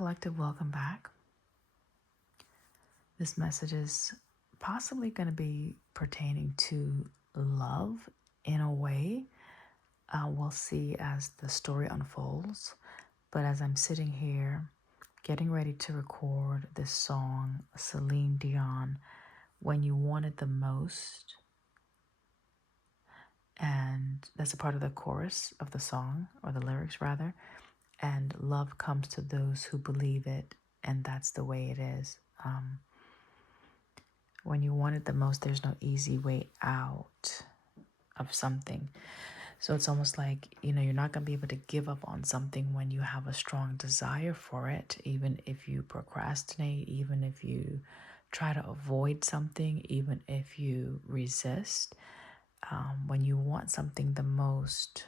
Collective, welcome back. This message is possibly going to be pertaining to love in a way. We'll see as the story unfolds. But as I'm sitting here getting ready to record this song, Celine Dion, When You Want It the Most, and that's a part of the chorus of the song, or the lyrics rather, and love comes to those who believe it, and that's the way it is. When you want it the most, there's no easy way out of something. So it's almost like, you're not going to be able to give up on something when you have a strong desire for it, even if you procrastinate, even if you try to avoid something, even if you resist. When you want something the most,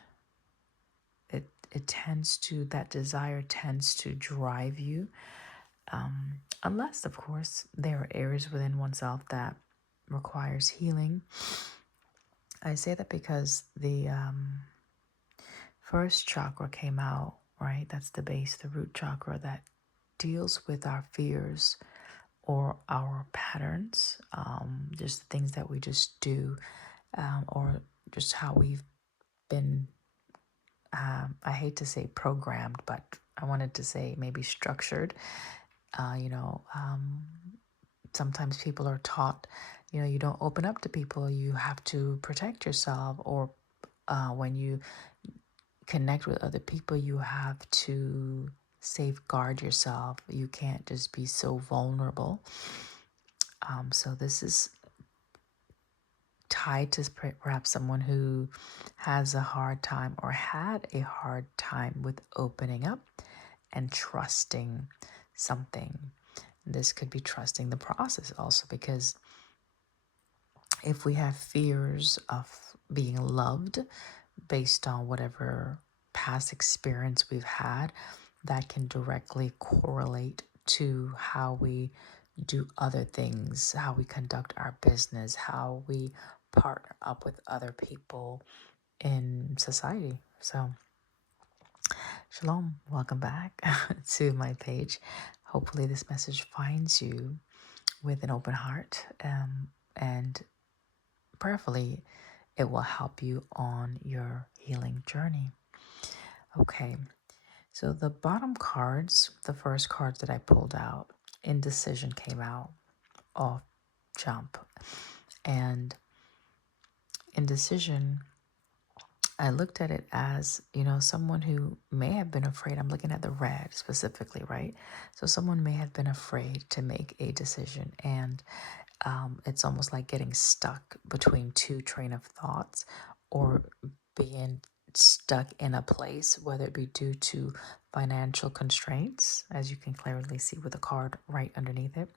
that desire tends to drive you. Unless, of course, there are areas within oneself that requires healing. I say that because the first chakra came out, right? That's the base, the root chakra that deals with our fears or our patterns, just the things that we just do, or just how we've been, I hate to say programmed, but I wanted to say maybe structured. Uh, you know, um, Sometimes people are taught, you don't open up to people, you have to protect yourself, or when you connect with other people, you have to safeguard yourself. You can't just be so vulnerable. So this is tied to perhaps someone who has a hard time or had a hard time with opening up and trusting something. This could be trusting the process also, because if we have fears of being loved based on whatever past experience we've had, that can directly correlate to how we do other things, how we conduct our business, how we partner up with other people in society. So, shalom, welcome back to my page. Hopefully, this message finds you with an open heart, and prayerfully, it will help you on your healing journey. Okay, so the bottom cards, the first cards that I pulled out, indecision came out off jump. And indecision, I looked at it as, someone who may have been afraid. I'm looking at the red specifically, right? So someone may have been afraid to make a decision, and it's almost like getting stuck between two train of thoughts, or being stuck in a place, whether it be due to financial constraints, as you can clearly see with the card right underneath it,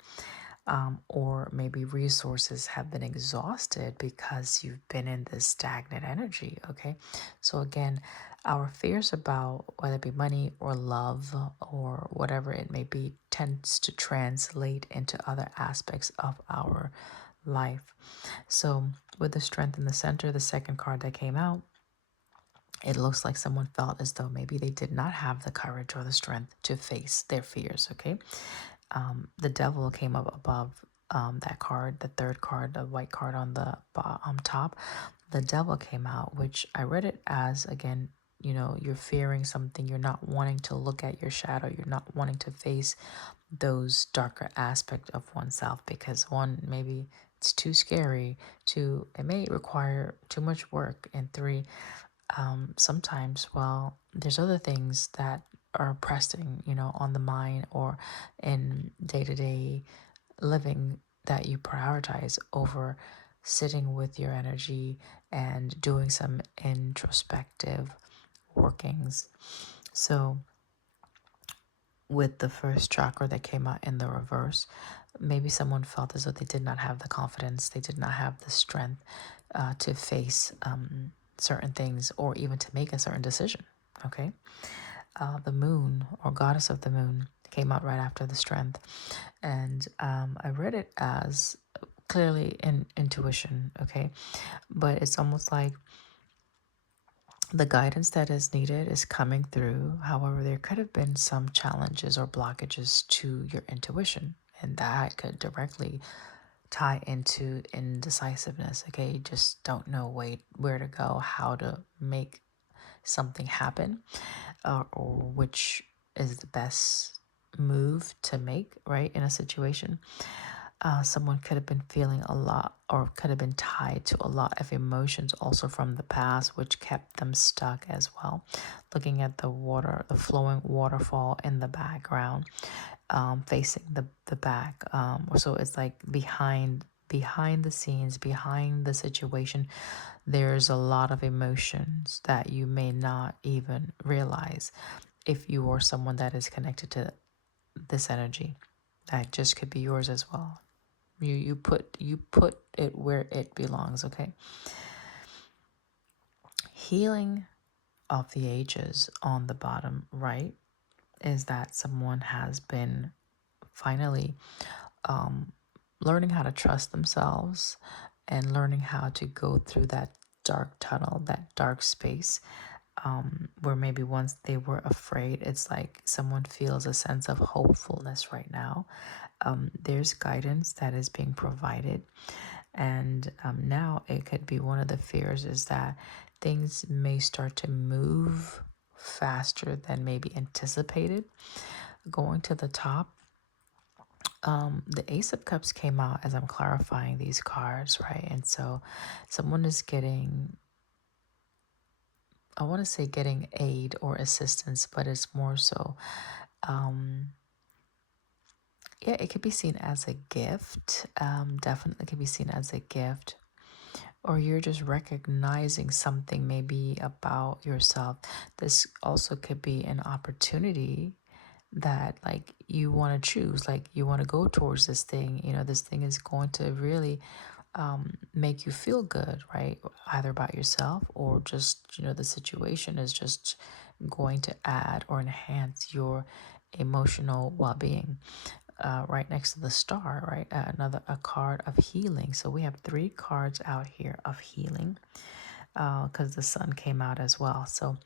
or maybe resources have been exhausted because you've been in this stagnant energy. Okay, so again, our fears about whether it be money or love or whatever it may be tends to translate into other aspects of our life. So with the strength in the center, the second card that came out, it looks like someone felt as though maybe they did not have the courage or the strength to face their fears. Okay, the devil came up above that card, the third card, the white card on the top. The devil came out, which I read it as, again, you're fearing something, you're not wanting to look at your shadow, you're not wanting to face those darker aspects of oneself, because one, maybe it's too scary, two, it may require too much work, and three, sometimes, well, there's other things that are pressing, on the mind or in day-to-day living, that you prioritize over sitting with your energy and doing some introspective workings. So with the first chakra that came out in the reverse, maybe someone felt as though they did not have the confidence, they did not have the strength to face certain things, or even to make a certain decision. Okay, the moon, or goddess of the moon, came out right after the strength, and I read it as clearly in intuition. Okay, but it's almost like The guidance that is needed is coming through. However, there could have been some challenges or blockages to your intuition, and that could directly tie into indecisiveness. Okay, you just don't know where to go, how to make something happen, or which is the best move to make, right, in a situation. Someone could have been feeling a lot or could have been tied to a lot of emotions also from the past, which kept them stuck as well. Looking at the water, the flowing waterfall in the background, facing the back. So it's like behind the scenes, behind the situation, there's a lot of emotions that you may not even realize if you are someone that is connected to this energy. That just could be yours as well. You put it where it belongs, okay? Healing of the ages on the bottom right is that someone has been finally um, learning how to trust themselves and learning how to go through that dark tunnel, that dark space, where maybe once they were afraid, it's like someone feels a sense of hopefulness right now. There's guidance that is being provided. And now it could be one of the fears is that things may start to move faster than maybe anticipated. Going to the top, the Ace of Cups came out as I'm clarifying these cards, right? And so someone is getting, I want to say getting aid or assistance, but it's more so, um, yeah, it could be seen as a gift. Definitely could be seen as a gift, or you're just recognizing something maybe about yourself. This also could be an opportunity that like you want to choose, like you want to go towards this thing. This thing is going to really make you feel good, right? Either about yourself or just, the situation is just going to add or enhance your emotional well-being. Right next to the star, right? Another a card of healing. So we have three cards out here of healing, because the sun came out as well. So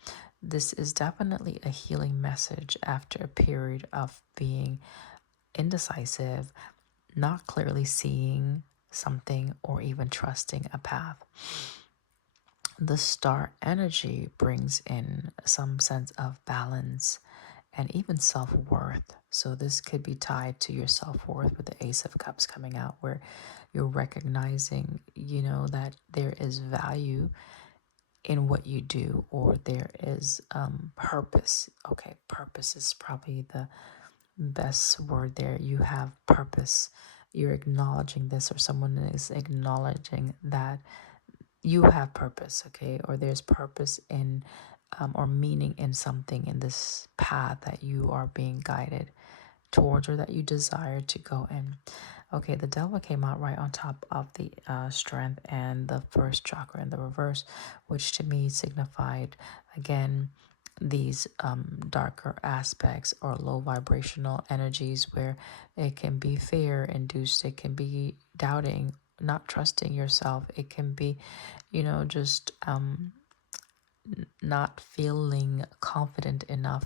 this is definitely a healing message after a period of being indecisive, not clearly seeing something, or even trusting a path. The star energy brings in some sense of balance and even self worth. So, this could be tied to your self worth with the Ace of Cups coming out, where you're recognizing, that there is value in what you do, or there is purpose. Okay, purpose is probably the best word there. You have purpose. You're acknowledging this, or someone is acknowledging that you have purpose, okay? Or there's purpose in or meaning in something in this path that you are being guided towards or that you desire to go in. Okay, the devil came out right on top of the strength and the first chakra in the reverse, which to me signified again these darker aspects or low vibrational energies where it can be fear induced, it can be doubting, not trusting yourself, it can be, just not feeling confident enough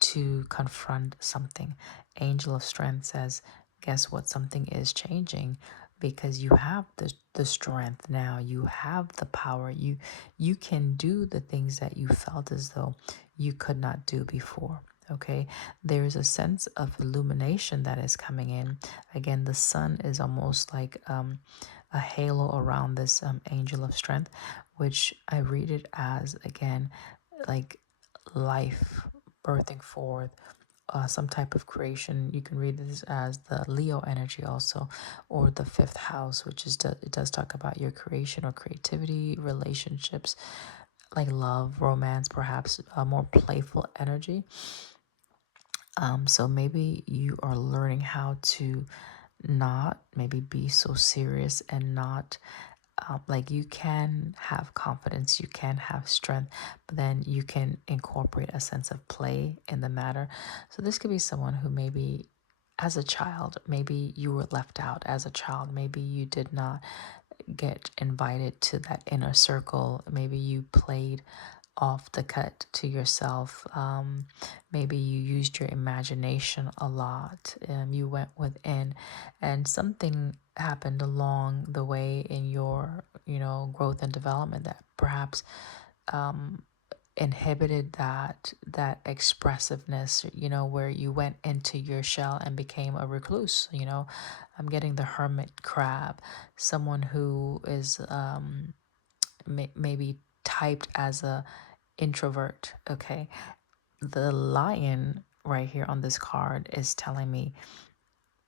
to confront something. Angel of Strength says, guess what? Something is changing because you have the strength now. You have the power. You can do the things that you felt as though you could not do before. Okay, there is a sense of illumination that is coming in. Again, the sun is almost like a halo around this angel of strength, which I read it as again like life birthing forth, some type of creation. You can read this as the Leo energy also, or the fifth house, which is it does talk about your creation or creativity, relationships, like love, romance, perhaps a more playful energy. So maybe you are learning how to not maybe be so serious and not like you can have confidence, you can have strength, but then you can incorporate a sense of play in the matter. So this could be someone who maybe as a child, maybe you were left out as a child, maybe you did not get invited to that inner circle, maybe you played off the cut to yourself. Maybe you used your imagination a lot. You went within, and something happened along the way in your, growth and development that perhaps um, inhibited that expressiveness, where you went into your shell and became a recluse. I'm getting the hermit crab, someone who is maybe typed as a introvert. Okay, the lion right here on this card is telling me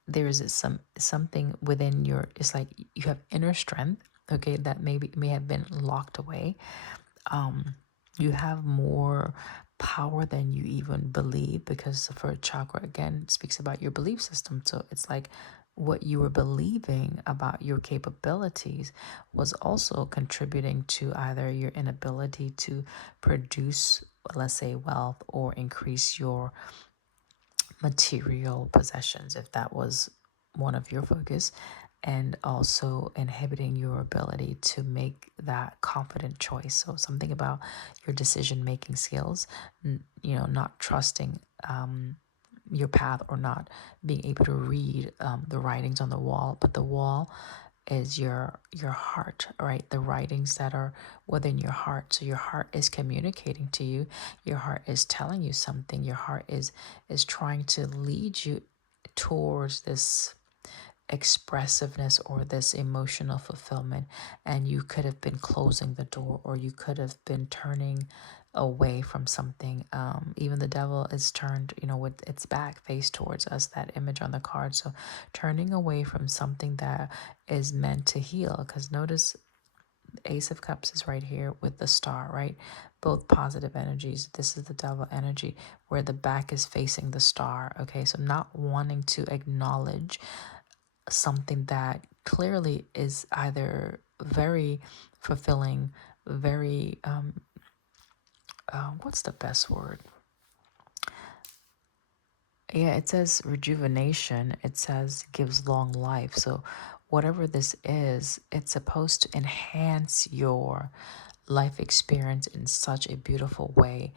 there is something within your, it's like you have inner strength, okay, that maybe may have been locked away. um you have more power than you even believe, because the first chakra again speaks about your belief system. So it's like what you were believing about your capabilities was also contributing to either your inability to produce, let's say, wealth, or increase your material possessions, if that was one of your focus, and also inhibiting your ability to make that confident choice. So something about your decision making skills, not trusting your path, or not being able to read the writings on the wall. But the wall is your heart, right? The writings that are within your heart. So your heart is communicating to you, your heart is telling you something, your heart is trying to lead you towards this expressiveness or this emotional fulfillment. And you could have been closing the door, or you could have been turning away from something. Even the devil is turned, with its back face towards us, that image on the card. So turning away from something that is meant to heal. Because notice Ace of Cups is right here with the star, right? Both positive energies. This is the devil energy where the back is facing the star. Okay, so not wanting to acknowledge something that clearly is either very fulfilling, very what's the best word? Yeah, it says rejuvenation. It says gives long life. So whatever this is, it's supposed to enhance your life experience in such a beautiful way.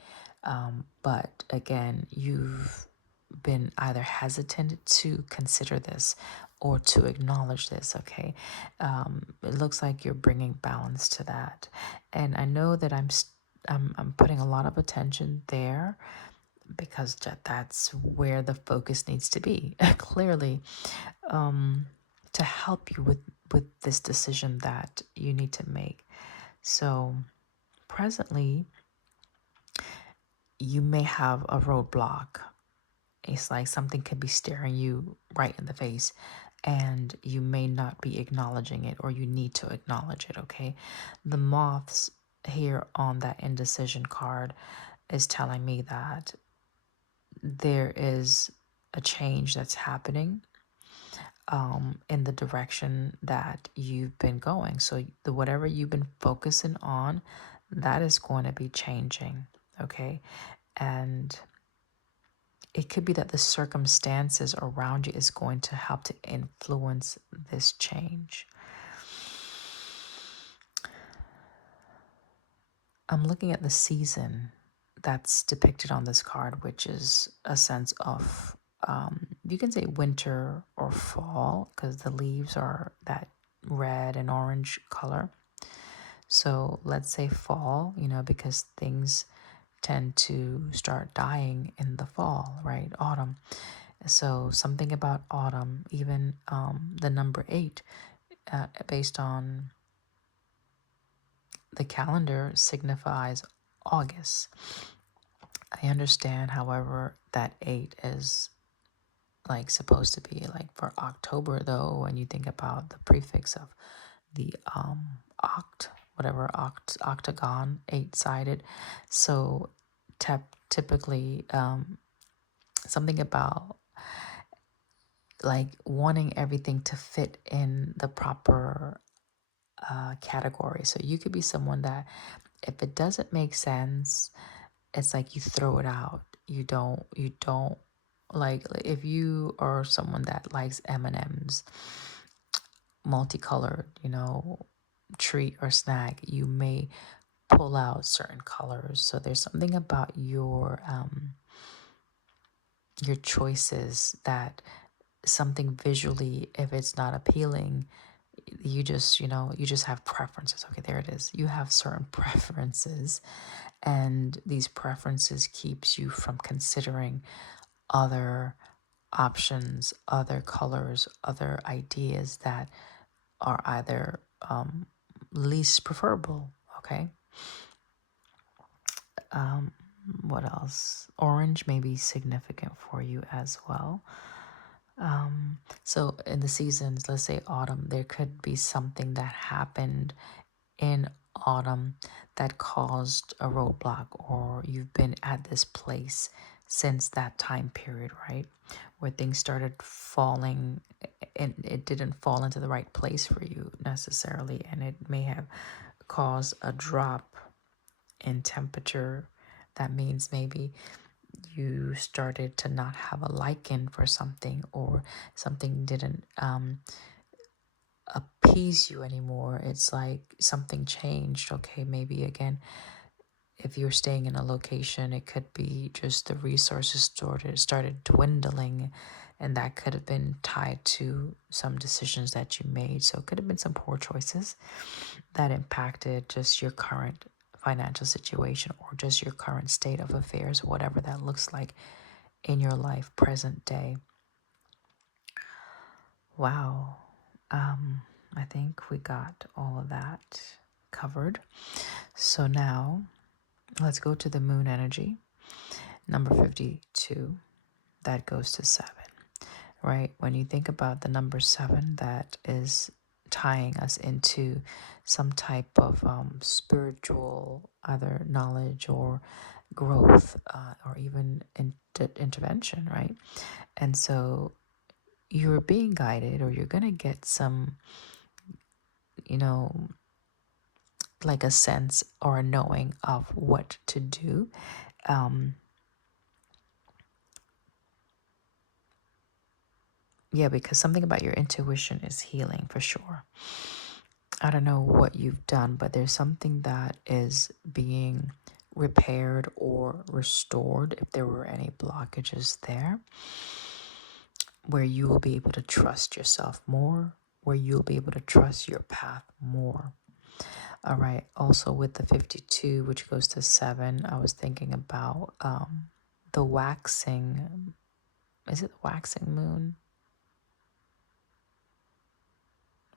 But again, you've been either hesitant to consider this or to acknowledge this. Okay, it looks like you're bringing balance to that, and I know that I'm putting a lot of attention there, because that's where the focus needs to be. Clearly, um, to help you with this decision that you need to make. So presently, you may have a roadblock. It's like something could be staring you right in the face, and you may not be acknowledging it, or you need to acknowledge it. Okay, the moths here on that indecision card is telling me that there is a change that's happening in the direction that you've been going. So the whatever you've been focusing on, that is going to be changing. Okay, and it could be that the circumstances around you is going to help to influence this change. I'm looking at the season that's depicted on this card, which is a sense of, you can say winter or fall, because the leaves are that red and orange color. So let's say fall, because things tend to start dying in the fall, right? Autumn. So something about autumn, even the number 8, based on the calendar, signifies August. I understand, however, that 8 is like supposed to be like for October, though, when you think about the prefix of the octagon, 8-sided. So typically something about like wanting everything to fit in the proper category. So you could be someone that if it doesn't make sense, it's like you throw it out. You don't like, if you are someone that likes M&Ms, multicolored, treat or snack, you may pull out certain colors. So there's something about your choices that something visually, if it's not appealing, you just have preferences. Okay, there it is. You have certain preferences, and these preferences keeps you from considering other options, other colors, other ideas that are either least preferable. Okay. Um, what else? Orange may be significant for you as well. So in the seasons, let's say autumn, there could be something that happened in autumn that caused a roadblock, or you've been at this place since that time period, right? Where things started falling and it didn't fall into the right place for you necessarily, and it may have caused a drop in temperature. That means maybe you started to not have a liking for something, or something didn't appease you anymore. It's like something changed. Okay, maybe again, if you're staying in a location, it could be just the resources started dwindling, and that could have been tied to some decisions that you made. So it could have been some poor choices that impacted just your current financial situation, or just your current state of affairs, whatever that looks like in your life present day. Wow. I think we got all of that covered. So now let's go to the moon energy, number 52. That goes to 7, right? When you think about the number 7, that is tying us into some type of spiritual either knowledge or growth, or even intervention, right? And so you're being guided, or you're going to get some, you know, like a sense or a knowing of what to do. Yeah, because something about your intuition is healing for sure. I don't know what you've done, but there's something that is being repaired or restored, if there were any blockages there, where you will be able to trust yourself more, where you'll be able to trust your path more. All right. Also, with the 52, which goes to 7, I was thinking about the waxing. Is it the waxing moon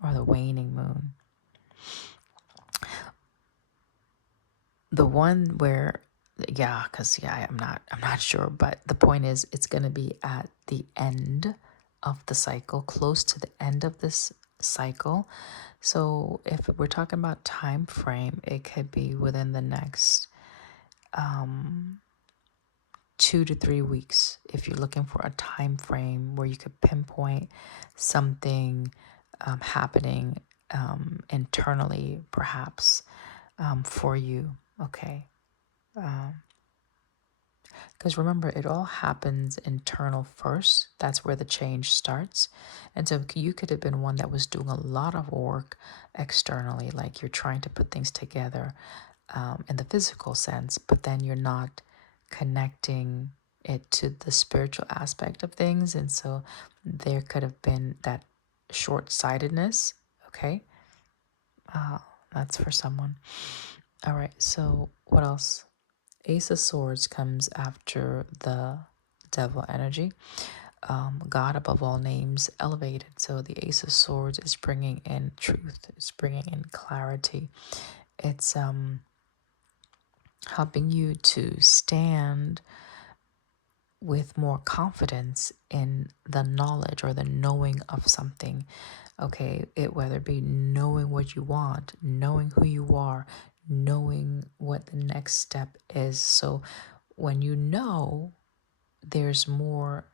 or the waning moon? The one where, yeah, because I'm not sure, but the point is, it's going to be at the end of the cycle, close to the end of this cycle. So if we're talking about time frame, it could be within the next 2 to 3 weeks. If you're looking for a time frame where you could pinpoint something happening internally, perhaps for you. Okay. Because remember, it all happens internal first. That's where the change starts. And so you could have been one that was doing a lot of work externally, like you're trying to put things together in the physical sense, but then you're not connecting it to the spiritual aspect of things. And so there could have been that short-sightedness. Okay. That's for someone. All right. So what else? Ace of Swords comes after the devil energy. God above all names, elevated. So the Ace of Swords is bringing in truth. It's bringing in clarity. It's helping you to stand with more confidence in the knowledge or the knowing of something. Okay, whether it be knowing what you want, knowing who you are, knowing what the next step is. So when you know, there's more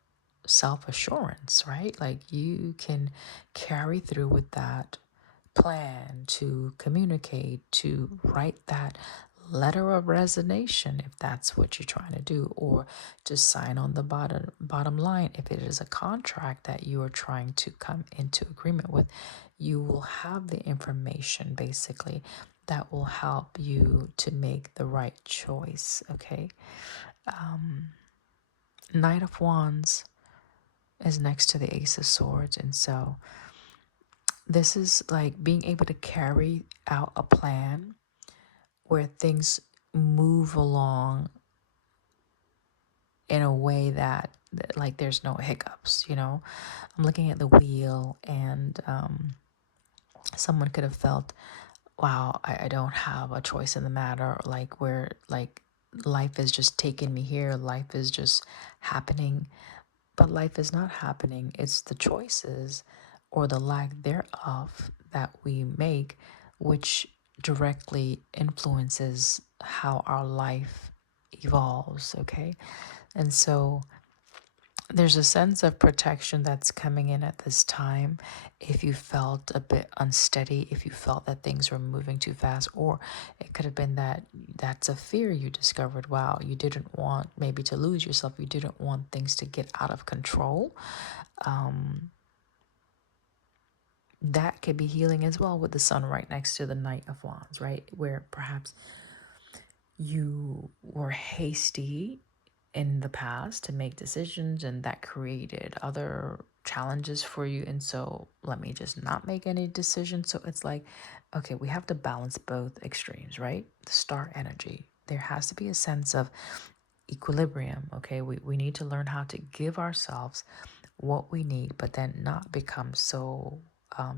self-assurance, right? Like you can carry through with that plan, to communicate, to write that letter of resignation if that's what you're trying to do, or to sign on the bottom line if it is a contract that you are trying to come into agreement with. You will have the information basically that will help you to make the right choice. Okay. Knight of Wands is next to the Ace of Swords. And so this is like being able to carry out a plan where things move along in a way that like there's no hiccups, you know. I'm looking at the wheel, and someone could have felt, wow, I don't have a choice in the matter, like where like life is just taking me here, life is just happening. But life is not happening. It's the choices or the lack thereof that we make, which directly influences how our life evolves. Okay. And so there's a sense of protection that's coming in at this time. If you felt a bit unsteady, if you felt that things were moving too fast, or it could have been that that's a fear you discovered. Wow, you didn't want maybe to lose yourself. You didn't want things to get out of control. That could be healing as well, with the sun right next to the Knight of Wands, right? Where perhaps you were hasty in the past to make decisions, and that created other challenges for you. And so let me just not make any decisions. So it's like, okay, we have to balance both extremes, right? The star energy. There has to be a sense of equilibrium. Okay. We need to learn how to give ourselves what we need, but then not become so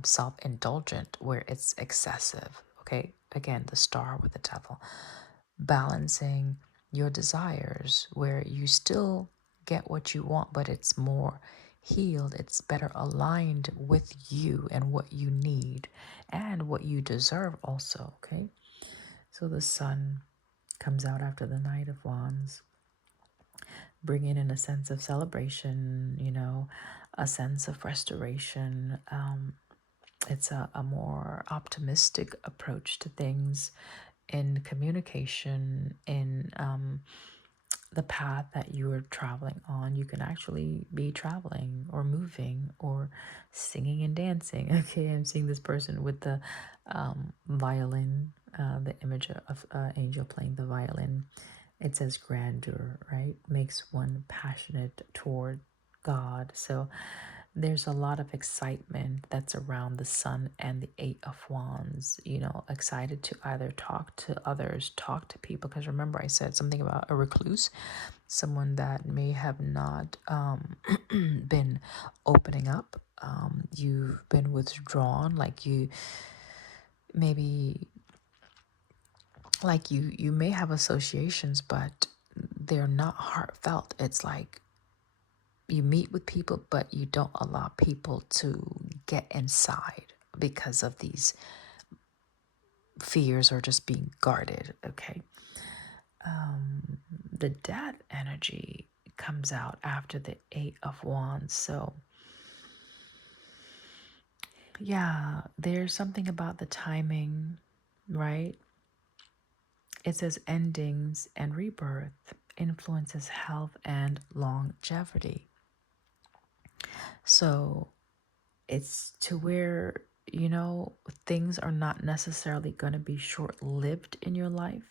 self-indulgent where it's excessive. Okay. Again, the star with the devil, balancing your desires where you still get what you want, but it's more healed, it's better aligned with you and what you need and what you deserve also. Okay. So the sun comes out after the Knight of Wands, bringing in a sense of celebration, you know, a sense of restoration. It's a more optimistic approach to things in communication, in the path that you are traveling on. You can actually be traveling or moving or singing and dancing. Okay, I'm seeing this person with the violin, the image of angel playing the violin. It says grandeur, right? Makes one passionate toward God. So there's a lot of excitement that's around the sun and the Eight of Wands, you know, excited to either talk to others, talk to people. Because remember, I said something about a recluse, someone that may have not been opening up. You've been withdrawn, like you maybe, like you may have associations, but they're not heartfelt. It's like you meet with people, but you don't allow people to get inside because of these fears or just being guarded. Okay. The death energy comes out after the Eight of Wands. So yeah, there's something about the timing, right? It says endings and rebirth influences health and longevity. So it's to where, you know, things are not necessarily going to be short lived in your life.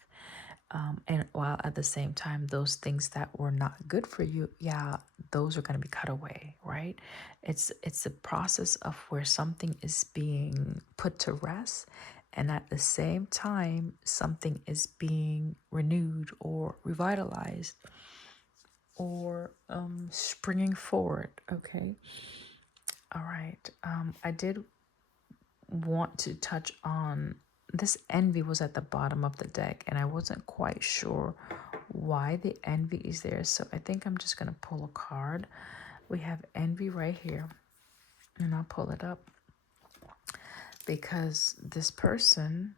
And while at the same time, those things that were not good for you, yeah, those are going to be cut away, right? It's a process of where something is being put to rest, and at the same time, something is being renewed or revitalized or springing forward. Okay, all right. I did want to touch on this. Envy was at the bottom of the deck, and I wasn't quite sure why the envy is there. So I think I'm just going to pull a card. We have envy right here, and I'll pull it up because this person,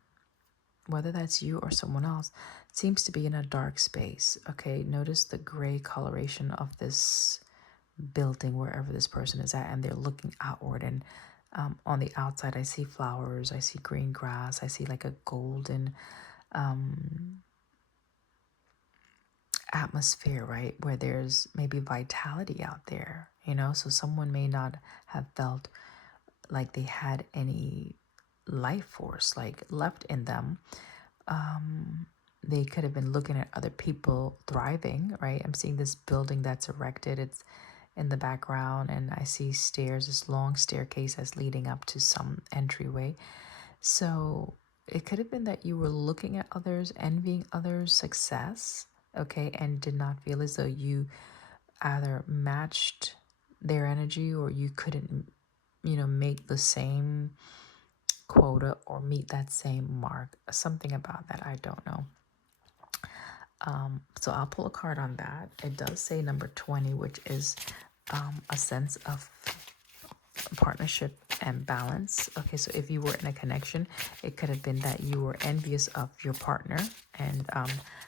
whether that's you or someone else, seems to be in a dark space. Okay, notice the gray coloration of this building wherever this person is at, and they're looking outward. And on the outside, I see flowers, I see green grass, I see like a golden atmosphere, right? Where there's maybe vitality out there, you know? So someone may not have felt like they had any life force like left in them. um, they could have been looking at other people thriving, right? I'm seeing this building that's erected. It's in the background, and I see stairs, this long staircase that's leading up to some entryway. So it could have been that you were looking at others, envying others' success, okay, and did not feel as though you either matched their energy or you couldn't, make the same quota or meet that same mark. Something about that, I don't know. So I'll pull a card on that. It does say number 20, which is a sense of partnership and balance. Okay, so if you were in a connection, it could have been that you were envious of your partner and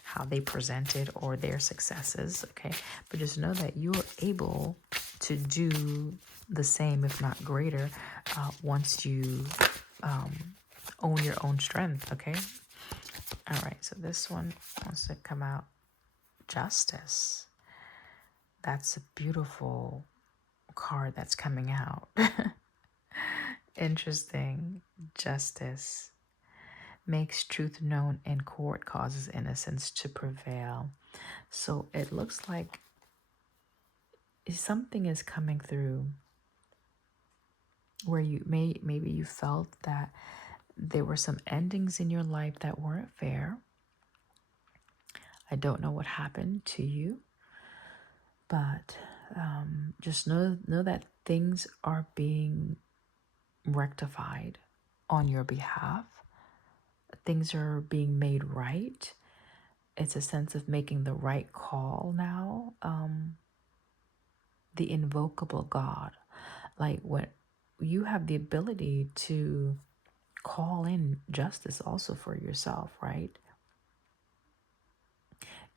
how they presented or their successes. Okay, but just know that you are able to do the same, if not greater, once you own your own strength. Okay, all right, so this one wants to come out. Justice. That's a beautiful card that's coming out. Interesting. Justice makes truth known in court, causes innocence to prevail. So it looks like something is coming through where maybe you felt that there were some endings in your life that weren't fair. I don't know what happened to you, but just know that things are being rectified on your behalf. Things are being made right. It's a sense of making the right call now. The invocable God, like what you have the ability to call in justice also for yourself, right?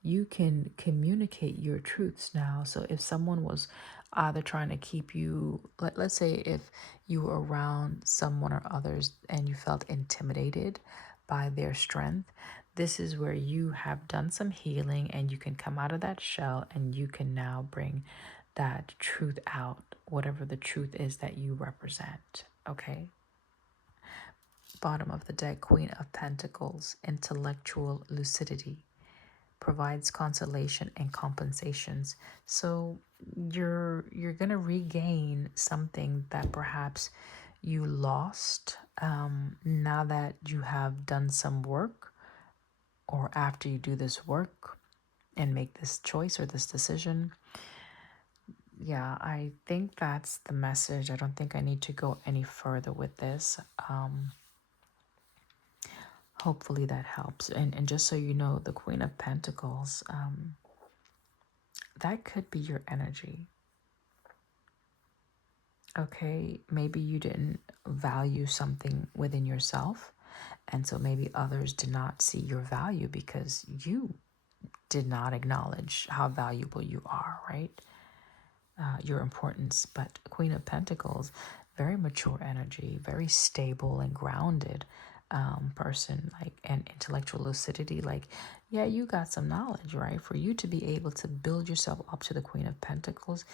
You can communicate your truths now. So if someone was either trying to keep you, let's say if you were around someone or others and you felt intimidated by their strength, this is where you have done some healing and you can come out of that shell and you can now bring that truth out, whatever the truth is that you represent. Okay. Bottom of the deck, Queen of Pentacles, intellectual lucidity, provides consolation and compensations. So you're gonna regain something that perhaps you lost now that you have done some work, or after you do this work and make this choice or this decision. Yeah, I think that's the message. I don't think I need to go any further with this. Hopefully that helps. And just so you know, the Queen of Pentacles, that could be your energy. Okay, maybe you didn't value something within yourself, and so maybe others did not see your value because you did not acknowledge how valuable you are, right? Your importance. But Queen of Pentacles, very mature energy, very stable and grounded person, like, and intellectual lucidity. Like, yeah, you got some knowledge, right? For you to be able to build yourself up to the Queen of Pentacles,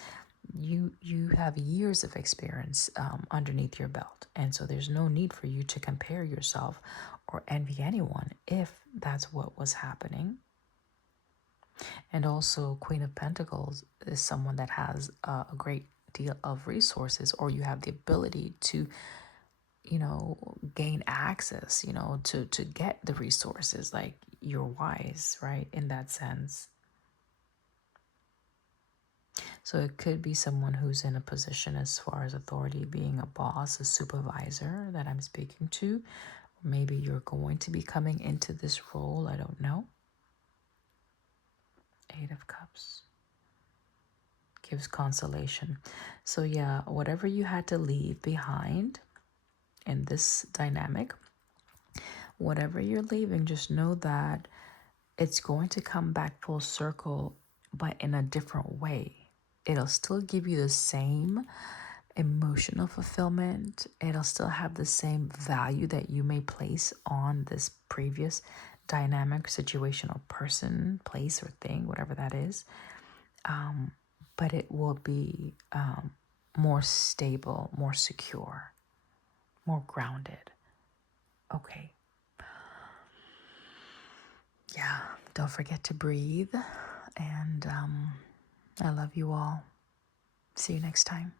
you have years of experience underneath your belt, and so there's no need for you to compare yourself or envy anyone if that's what was happening. And also, Queen of Pentacles is someone that has a great deal of resources, or you have the ability to, gain access, to get the resources. Like, you're wise, right? In that sense. So it could be someone who's in a position as far as authority, being a boss, a supervisor that I'm speaking to. Maybe you're going to be coming into this role. I don't know. Eight of Cups gives consolation. So yeah, whatever you had to leave behind in this dynamic, whatever you're leaving, just know that it's going to come back full circle, but in a different way. It'll still give you the same emotional fulfillment. It'll still have the same value that you may place on this previous dynamic, situation, or person, place, or thing, whatever that is. But it will be more stable, more secure, more grounded. Okay. Yeah, don't forget to breathe. And I love you all. See you next time.